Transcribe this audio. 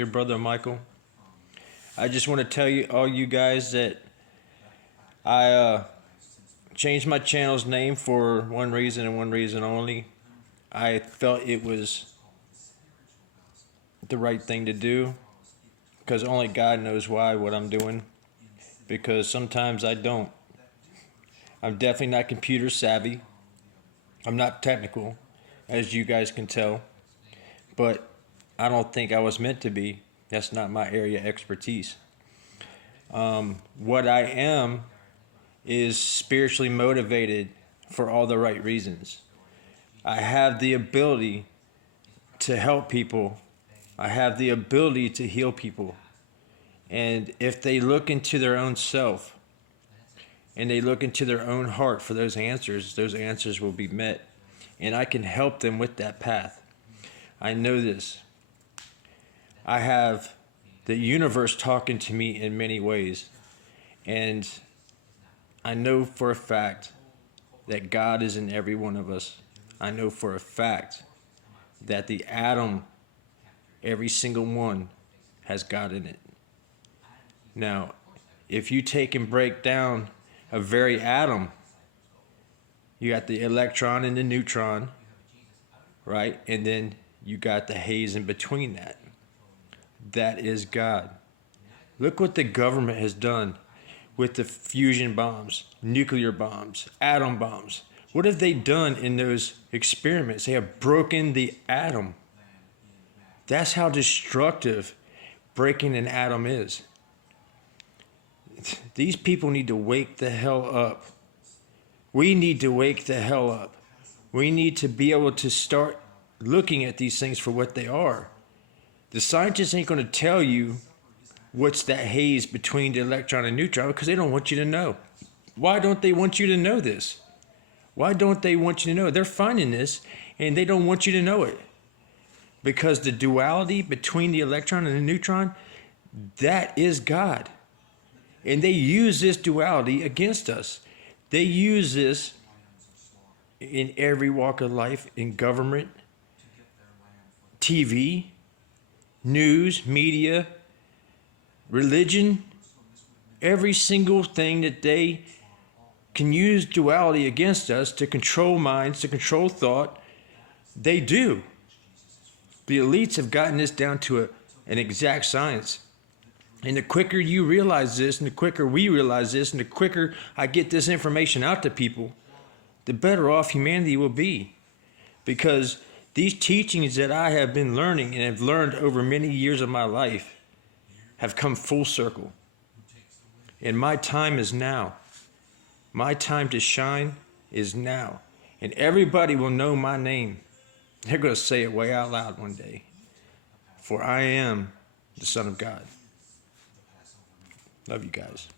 Your brother Michael. I just want to tell you, all you guys, that I changed my channel's name for one reason and one reason only. I felt it was the right thing to do because only God knows why what I'm doing, because sometimes I don't. I'm definitely not computer savvy. I'm not technical, as you guys can tell, but I don't think I was meant to be. That's not my area of expertise. What I am is spiritually motivated for all the right reasons. I have the ability to help people. I have the ability to heal people. And if they look into their own self and they look into their own heart for those answers will be met. And I can help them with that path. I know this. I have the universe talking to me in many ways. And I know for a fact that God is in every one of us. I know for a fact that the atom, every single one, has God in it. Now, if you take and break down a very atom, you got the electron and the neutron, right? And then you got the haze in between that. That is God. Look what the government has done with the fusion bombs, nuclear bombs, atom bombs. What have they done in those experiments? They have broken the atom. That's how destructive breaking an atom is. These people need to wake the hell up. We need to wake the hell up. We need to be able to start looking at these things for what they are. The scientists ain't going to tell you what's that haze between the electron and neutron because they don't want you to know. Why don't they want you to know this? Why don't they want you to know it? They're finding this and they don't want you to know it. Because the duality between the electron and the neutron, that is God. And they use this duality against us. They use this in every walk of life, in government, TV, news, media, religion, every single thing that they can use duality against us to control minds, to control thought, they do. The elites have gotten this down to an exact science. And the quicker you realize this, and the quicker we realize this, and the quicker I get this information out to people, the better off humanity will be. Because these teachings that I have been learning and have learned over many years of my life have come full circle. And my time is now. My time to shine is now. And everybody will know my name. They're going to say it way out loud one day. For I am the Son of God. Love you guys.